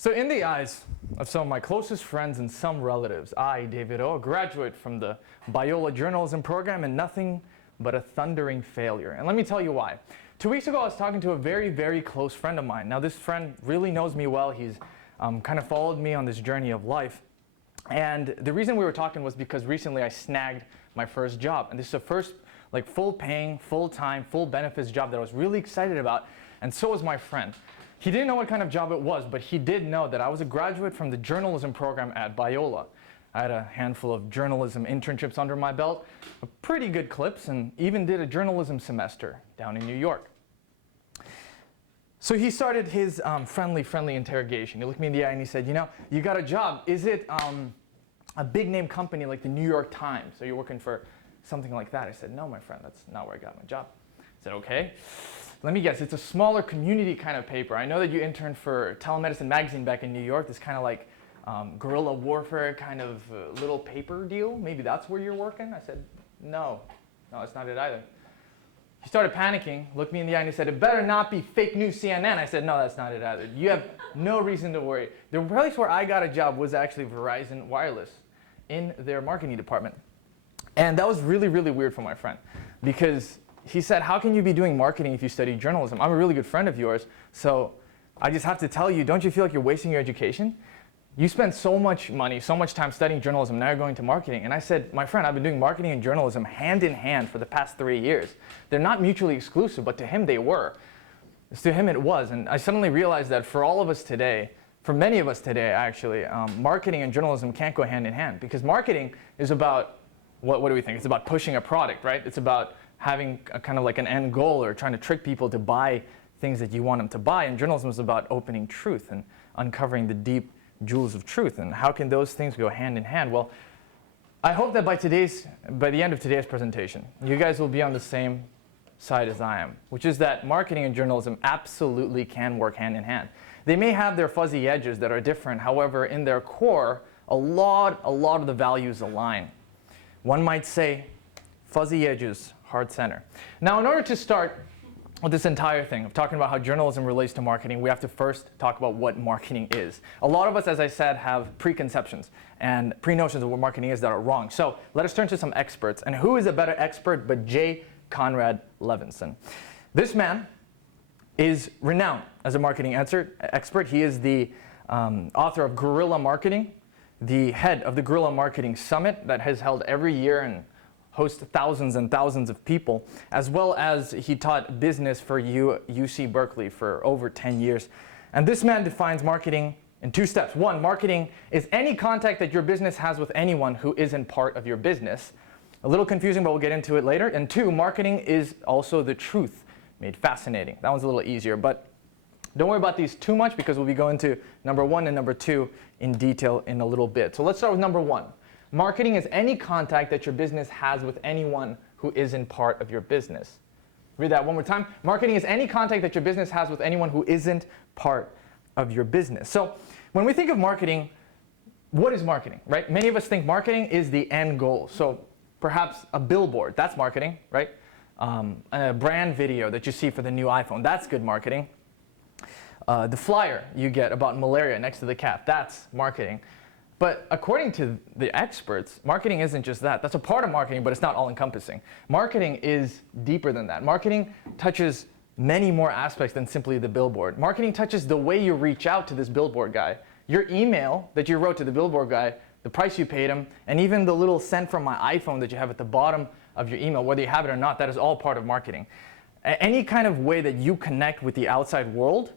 So in the eyes of some of my closest friends and some relatives, I, David O, a graduate from the Biola journalism program and nothing but a thundering failure. And let me tell you why. 2 weeks ago, I was talking to a very, very close friend of mine. Now, this friend really knows me well. He's kind of followed me on this journey of life. And the reason we were talking was because recently I snagged my first job. And this is the first full paying, full-time, full benefits job that I was really excited about. And so was my friend. He didn't know what kind of job it was, but he did know that I was a graduate from the journalism program at Biola. I had a handful of journalism internships under my belt, pretty good clips, and even did a journalism semester down in New York. So he started his friendly interrogation. He looked me in the eye and he said, you got a job. Is it a big name company like the New York Times? So you're working for something like that? I said, no, my friend, that's not where I got my job. I said, okay. Let me guess, it's a smaller community kind of paper. I know that you interned for Telemedicine Magazine back in New York, this kind of like guerrilla warfare kind of little paper deal. Maybe that's where you're working? I said, no, that's not it either. He started panicking, looked me in the eye and he said, it better not be fake news CNN. I said, no, that's not it either. You have no reason to worry. The place where I got a job was actually Verizon Wireless in their marketing department. And that was really, really weird for my friend because he said, how can you be doing marketing if you study journalism? I'm a really good friend of yours, so I just have to tell you, don't you feel like you're wasting your education? You spend so much money, so much time studying journalism, now you're going to marketing. And I said, my friend, I've been doing marketing and journalism hand in hand for the past 3 years. They're not mutually exclusive, but to him they were. To him it was. And I suddenly realized that for all of us today, for many of us today actually, marketing and journalism can't go hand in hand because marketing is about, what do we think? It's about pushing a product, right? It's about having a kind of like an end goal or trying to trick people to buy things that you want them to buy. And journalism is about opening truth and uncovering the deep jewels of truth. And how can those things go hand in hand? Well, I hope that by the end of today's presentation, you guys will be on the same side as I am, which is that marketing and journalism absolutely can work hand in hand. They may have their fuzzy edges that are different. However, in their core, a lot of the values align. One might say fuzzy edges, hard center. Now, in order to start with this entire thing of talking about how journalism relates to marketing, we have to first talk about what marketing is. A lot of us, as I said, have preconceptions and pre-notions of what marketing is that are wrong. So let us turn to some experts. And who is a better expert but J. Conrad Levinson? This man is renowned as a marketing expert. He is the author of Guerrilla Marketing, the head of the Guerrilla Marketing Summit that has held every year and hosts thousands and thousands of people, as well as he taught business for UC Berkeley for over 10 years. And this man defines marketing in 2 steps. 1, marketing is any contact that your business has with anyone who isn't part of your business. A little confusing, but we'll get into it later. And 2, marketing is also the truth made fascinating. That one's a little easier, but don't worry about these too much because we'll be going to number 1 and number 2 in detail in a little bit. So let's start with number 1. Marketing is any contact that your business has with anyone who isn't part of your business. Read that one more time. Marketing is any contact that your business has with anyone who isn't part of your business. So when we think of marketing, what is marketing, right? Many of us think marketing is the end goal. So perhaps a billboard, that's marketing, right? A brand video that you see for the new iPhone, that's good marketing. The flyer you get about malaria next to the cap, that's marketing. But according to the experts, marketing isn't just that. That's a part of marketing, but it's not all-encompassing. Marketing is deeper than that. Marketing touches many more aspects than simply the billboard. Marketing touches the way you reach out to this billboard guy. Your email that you wrote to the billboard guy, the price you paid him, and even the little send from my iPhone that you have at the bottom of your email, whether you have it or not, that is all part of marketing. Any kind of way that you connect with the outside world,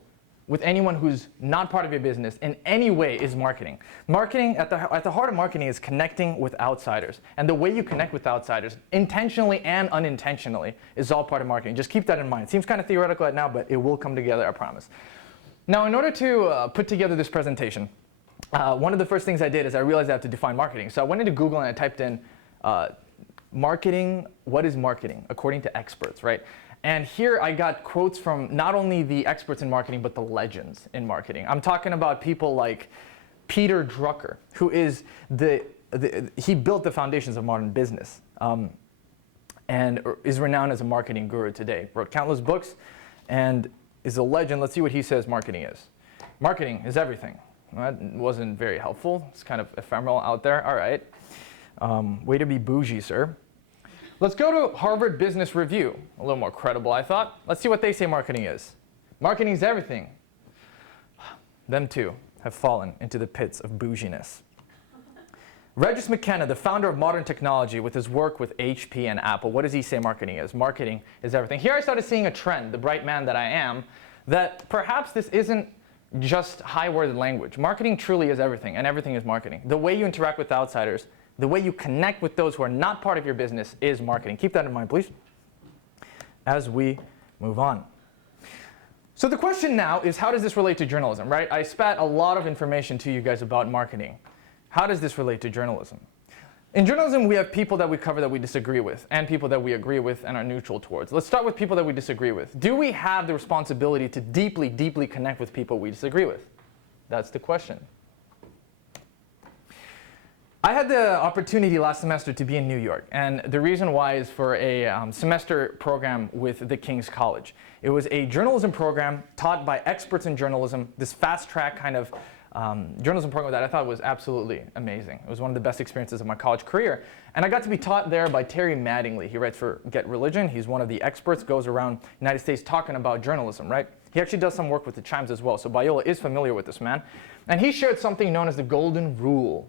with anyone who's not part of your business in any way is marketing. Marketing, at the heart of marketing is connecting with outsiders. And the way you connect with outsiders, intentionally and unintentionally, is all part of marketing. Just keep that in mind. It seems kind of theoretical right now, but it will come together, I promise. Now, in order to put together this presentation, one of the first things I did is I realized I have to define marketing. So I went into Google and I typed in marketing, what is marketing, according to experts, right? And here I got quotes from not only the experts in marketing, but the legends in marketing. I'm talking about people like Peter Drucker, who is he built the foundations of modern business and is renowned as a marketing guru today. Wrote countless books and is a legend. Let's see what he says marketing is. Marketing is everything. That wasn't very helpful. It's kind of ephemeral out there. All right. Way to be bougie, sir. Let's go to Harvard Business Review. A little more credible, I thought. Let's see what they say marketing is. Marketing is everything. Them too have fallen into the pits of bouginess. Regis McKenna, the founder of modern technology, with his work with HP and Apple, what does he say marketing is? Marketing is everything. Here I started seeing a trend, the bright man that I am, that perhaps this isn't just high-worded language. Marketing truly is everything, and everything is marketing. The way you interact with outsiders, the way you connect with those who are not part of your business is marketing. Keep that in mind, please, as we move on. So the question now is, how does this relate to journalism, right? I spat a lot of information to you guys about marketing. How does this relate to journalism? In journalism, we have people that we cover that we disagree with, and people that we agree with and are neutral towards. Let's start with people that we disagree with. Do we have the responsibility to deeply, deeply connect with people we disagree with? That's the question. I had the opportunity last semester to be in New York, and the reason why is for a semester program with the King's College. It was a journalism program taught by experts in journalism, this fast-track kind of journalism program that I thought was absolutely amazing. It was one of the best experiences of my college career. And I got to be taught there by Terry Mattingly. He writes for Get Religion. He's one of the experts, goes around the United States talking about journalism, right? He actually does some work with the Chimes as well. So Biola is familiar with this man. And he shared something known as the golden rule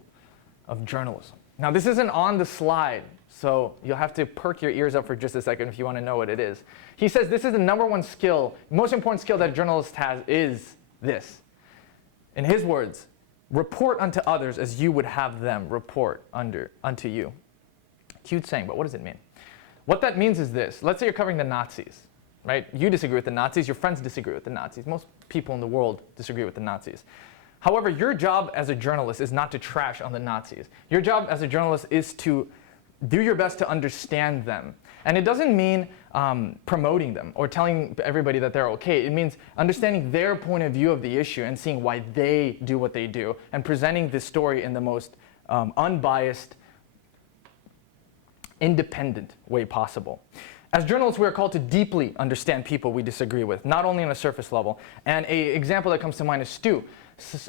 of journalism. Now, this isn't on the slide, so you'll have to perk your ears up for just a second if you want to know what it is. He says this is the number one skill, most important skill that a journalist has is this. In his words, report unto others as you would have them report unto you. Cute saying, but what does it mean? What that means is this. Let's say you're covering the Nazis, right? You disagree with the Nazis. Your friends disagree with the Nazis. Most people in the world disagree with the Nazis. However, your job as a journalist is not to trash on the Nazis. Your job as a journalist is to do your best to understand them. And it doesn't mean promoting them or telling everybody that they're okay. It means understanding their point of view of the issue and seeing why they do what they do and presenting this story in the most unbiased, independent way possible. As journalists, we are called to deeply understand people we disagree with, not only on a surface level. And an example that comes to mind is Stu.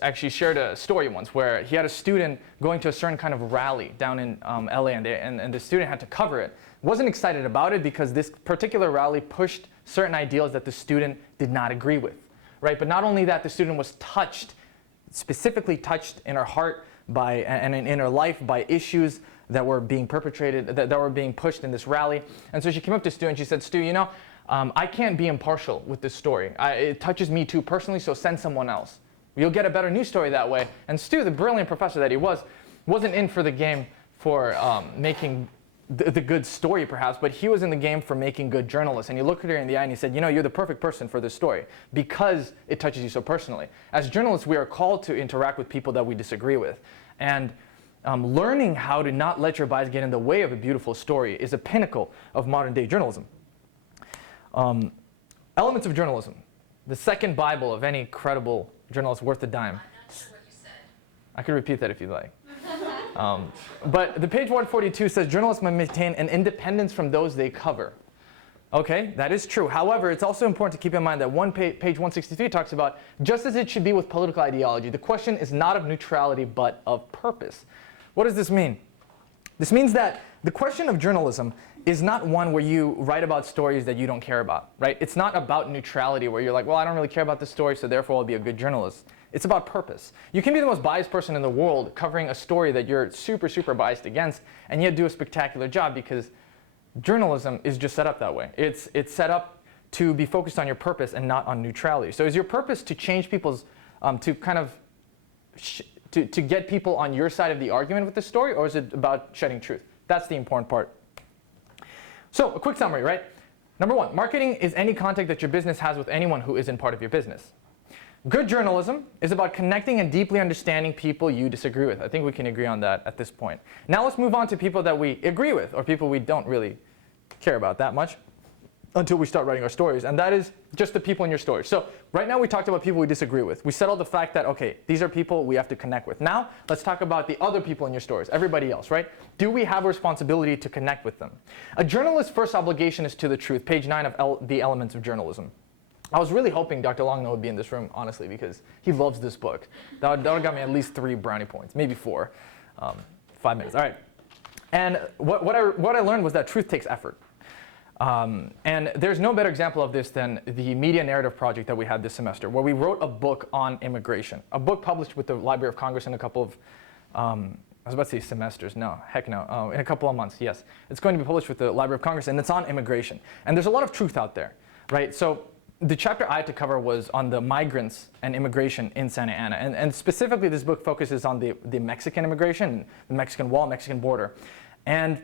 Actually shared a story once where he had a student going to a certain kind of rally down in LA, and the student had to cover it. Wasn't excited about it because this particular rally pushed certain ideals that the student did not agree with, right? But not only that, the student was touched, specifically touched in her heart by, and in her life by issues that were being perpetrated, that were being pushed in this rally. And so she came up to Stu and she said, Stu, you know, I can't be impartial with this story. It touches me too personally, so send someone else. You'll get a better news story that way. And Stu, the brilliant professor that he was, wasn't in for the game for making the good story perhaps, but he was in the game for making good journalists. And he looked at her in the eye and he said, you know, you're the perfect person for this story because it touches you so personally. As journalists, we are called to interact with people that we disagree with. And learning how to not let your bias get in the way of a beautiful story is a pinnacle of modern day journalism. Elements of journalism. The second Bible of any credible journalist worth a dime. I'm not sure what you said. I could repeat that if you'd like. But the page 142 says journalists must maintain an independence from those they cover. Okay, that is true. However, it's also important to keep in mind that page 163 talks about just as it should be with political ideology, the question is not of neutrality but of purpose. What does this mean? This means that the question of journalism is not one where you write about stories that you don't care about, right? It's not about neutrality where you're like, well, I don't really care about this story, so therefore I'll be a good journalist. It's about purpose. You can be the most biased person in the world covering a story that you're super, super biased against, and yet do a spectacular job because journalism is just set up that way. It's set up to be focused on your purpose and not on neutrality. So is your purpose to change people's, to kind of, to get people on your side of the argument with the story, or is it about shedding truth? That's the important part. So a quick summary, right? Number one, marketing is any contact that your business has with anyone who isn't part of your business. Good journalism is about connecting and deeply understanding people you disagree with. I think we can agree on that at this point. Now let's move on to people that we agree with or people we don't really care about that much until we start writing our stories. And that is just the people in your story. So right now we talked about people we disagree with. We settled the fact that, okay, these are people we have to connect with. Now let's talk about the other people in your stories, everybody else, right? Do we have a responsibility to connect with them? A journalist's first obligation is to the truth, page 9 of the Elements of Journalism. I was really hoping Dr. Longno would be in this room, honestly, because he loves this book. That would have got me at least 3 brownie points, maybe 4. 5 minutes, all right. And what I learned was that truth takes effort. And there's no better example of this than the media narrative project that we had this semester, where we wrote a book on immigration, a book published with the Library of Congress in a couple of, I was about to say semesters, no, heck no, in a couple of months, yes. It's going to be published with the Library of Congress, and it's on immigration. And there's a lot of truth out there, right? So the chapter I had to cover was on the migrants and immigration in Santa Ana. And specifically, this book focuses on the Mexican immigration, the Mexican wall, Mexican border. And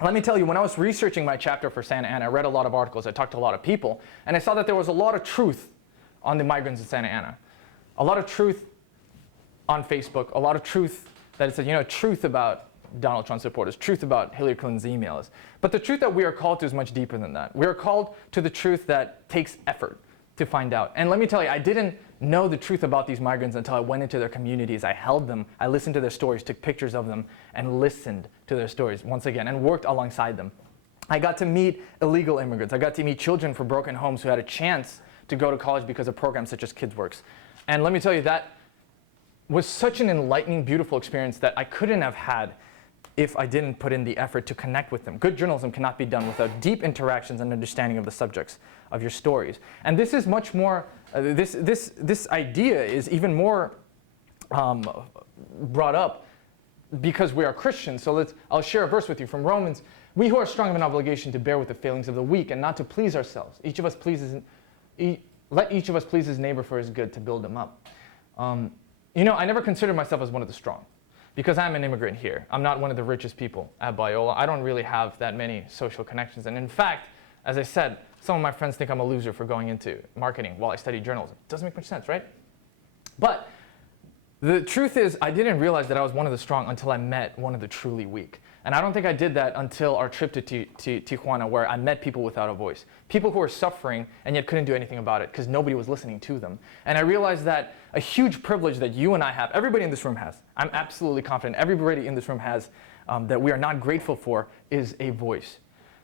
let me tell you, when I was researching my chapter for Santa Ana, I read a lot of articles, I talked to a lot of people, and I saw that there was a lot of truth on the migrants in Santa Ana. A lot of truth on Facebook, a lot of truth that it said, you know, truth about Donald Trump supporters, truth about Hillary Clinton's emails. But the truth that we are called to is much deeper than that. We are called to the truth that takes effort to find out. And let me tell you, I didn't know the truth about these migrants until I went into their communities. I held them, I listened to their stories, took pictures of them, and listened to their stories once again, and worked alongside them. I got to meet illegal immigrants. I got to meet children from broken homes who had a chance to go to college because of programs such as KidsWorks. And let me tell you, that was such an enlightening, beautiful experience that I couldn't have had if I didn't put in the effort to connect with them. Good journalism cannot be done without deep interactions and understanding of the subjects of your stories. And this is much more, this idea is even more brought up because we are Christians. So I'll share a verse with you from Romans. We who are strong have an obligation to bear with the failings of the weak and not to please ourselves. Let each of us please his neighbor for his good, to build him up. You know, I never considered myself as one of the strong, because I'm an immigrant here. I'm not one of the richest people at Biola. I don't really have that many social connections. And in fact, as I said, some of my friends think I'm a loser for going into marketing while I study journalism. Doesn't make much sense, right? But the truth is, I didn't realize that I was one of the strong until I met one of the truly weak. And I don't think I did that until our trip to Tijuana, where I met people without a voice. People who were suffering and yet couldn't do anything about it because nobody was listening to them. And I realized that a huge privilege that you and I have, everybody in this room has, I'm absolutely confident everybody in this room has, that we are not grateful for, is a voice.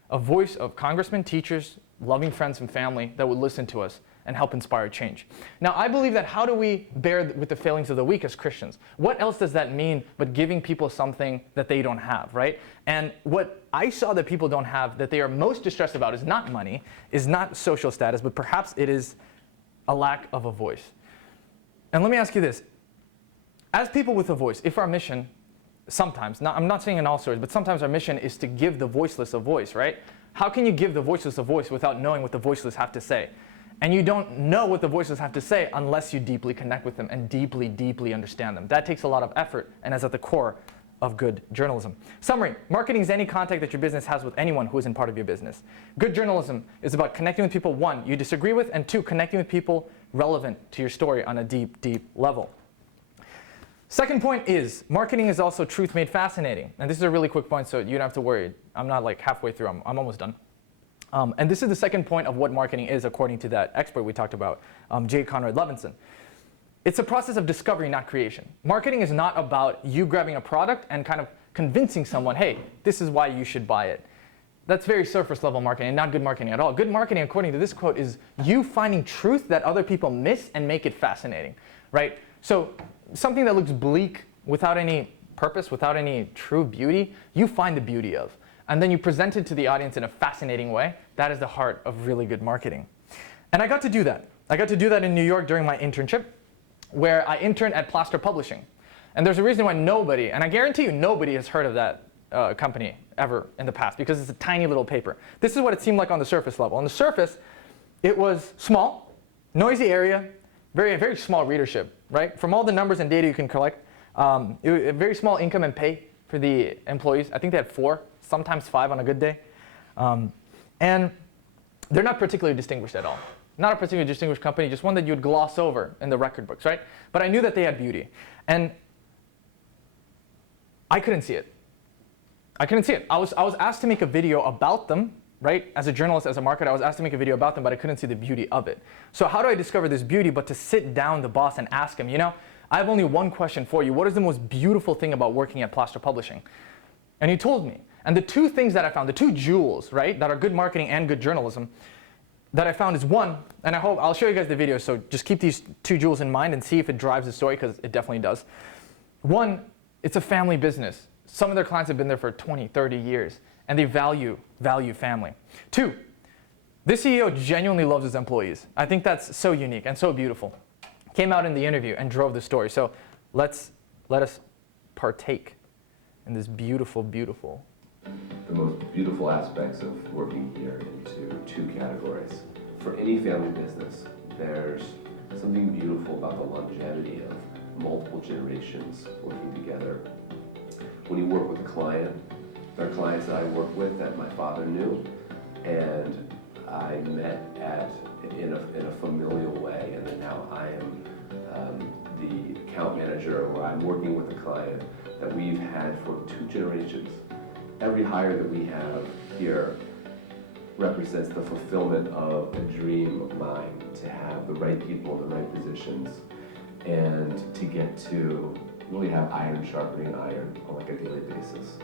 A voice of congressmen, teachers, loving friends and family that would listen to us and help inspire change. Now, I believe that how do we bear with the failings of the weak as Christians? What else does that mean but giving people something that they don't have, right? And what I saw that people don't have that they are most distressed about is not money, is not social status, but perhaps it is a lack of a voice. And let me ask you this. As people with a voice, if our mission, sometimes, I'm not saying in all stories, but sometimes our mission is to give the voiceless a voice, right? How can you give the voiceless a voice without knowing what the voiceless have to say? And you don't know what the voices have to say unless you deeply connect with them and deeply, deeply understand them. That takes a lot of effort and is at the core of good journalism. Summary: marketing is any contact that your business has with anyone who isn't part of your business. Good journalism is about connecting with people, 1, you disagree with, and 2, connecting with people relevant to your story on a deep, deep level. Second point is, marketing is also truth made fascinating. And this is a really quick point, so you don't have to worry. I'm not like halfway through, I'm almost done. And this is the second point of what marketing is, according to that expert we talked about, J. Conrad Levinson. It's a process of discovery, not creation. Marketing is not about you grabbing a product and kind of convincing someone, hey, this is why you should buy it. That's very surface level marketing and not good marketing at all. Good marketing, according to this quote, is you finding truth that other people miss and make it fascinating, right? So something that looks bleak without any purpose, without any true beauty, you find the beauty of. And then you present it to the audience in a fascinating way. That is the heart of really good marketing. And I got to do that. I got to do that in New York during my internship, where I interned at Plaster Publishing. And there's a reason why nobody, and I guarantee you nobody has heard of that company ever in the past, because it's a tiny little paper. This is what it seemed like on the surface level. On the surface, it was small, noisy area, very, very small readership, right? From all the numbers and data you can collect, it was a very small income and pay for the employees. I think they had 4, sometimes 5 on a good day. And they're not particularly distinguished at all. Not a particularly distinguished company, just one that you'd gloss over in the record books, right? But I knew that they had beauty. And I couldn't see it. I couldn't see it. I was asked to make a video about them, right? As a journalist, as a marketer, I was asked to make a video about them, but I couldn't see the beauty of it. So how do I discover this beauty but to sit down the boss and ask him, you know, I have only one question for you. What is the most beautiful thing about working at Plaster Publishing? And he told me. And the 2 things that I found, the 2 jewels, right, that are good marketing and good journalism, that I found is one, and I'll show you guys the video, so just keep these two jewels in mind and see if it drives the story, because it definitely does. One, it's a family business. Some of their clients have been there for 20, 30 years, and they value family. Two, this CEO genuinely loves his employees. I think that's so unique and so beautiful. Came out in the interview and drove the story. So let us partake in this beautiful, beautiful. The most beautiful aspects of working here into two categories. For any family business, there's something beautiful about the longevity of multiple generations working together. When you work with a client, there are clients that I work with that my father knew, and I met in a familial way, and then now I am the account manager, where I'm working with a client that we've had for 2 generations. Every hire that we have here represents the fulfillment of a dream of mine, to have the right people in the right positions and to get to really have iron sharpening iron on like a daily basis.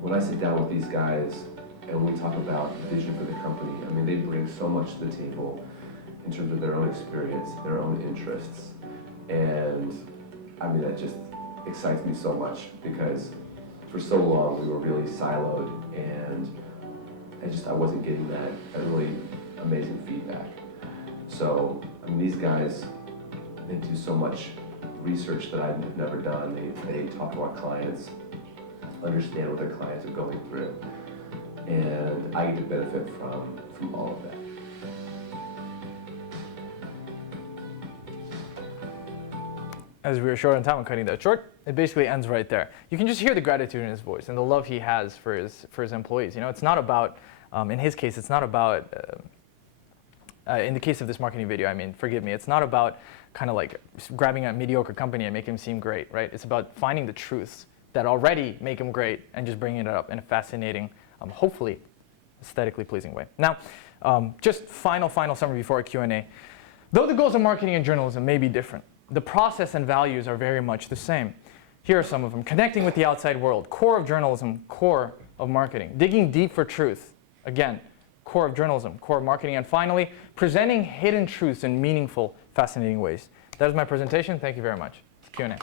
When I sit down with these guys and we talk about vision for the company, I mean, they bring so much to the table in terms of their own experience, their own interests, and I mean, that just excites me so much, because for so long we were really siloed, and I wasn't getting that really amazing feedback. So, I mean, these guys, they do so much research that I've never done. They talk to our clients, understand what their clients are going through, and I get to benefit from all of that. As we were short on time, I'm cutting that short. It basically ends right there. You can just hear the gratitude in his voice and the love he has for his employees. You know, it's not about, in his case, it's not about, in the case of this marketing video, I mean, forgive me, it's not about kind of like grabbing a mediocre company and making him seem great, right? It's about finding the truths that already make him great and just bringing it up in a fascinating, hopefully aesthetically pleasing way. Now, just final summary before our Q&A. Though the goals of marketing and journalism may be different, the process and values are very much the same. Here are some of them. Connecting with the outside world, core of journalism, core of marketing. Digging deep for truth, again, core of journalism, core of marketing. And finally, presenting hidden truths in meaningful, fascinating ways. That is my presentation. Thank you very much. Q&A.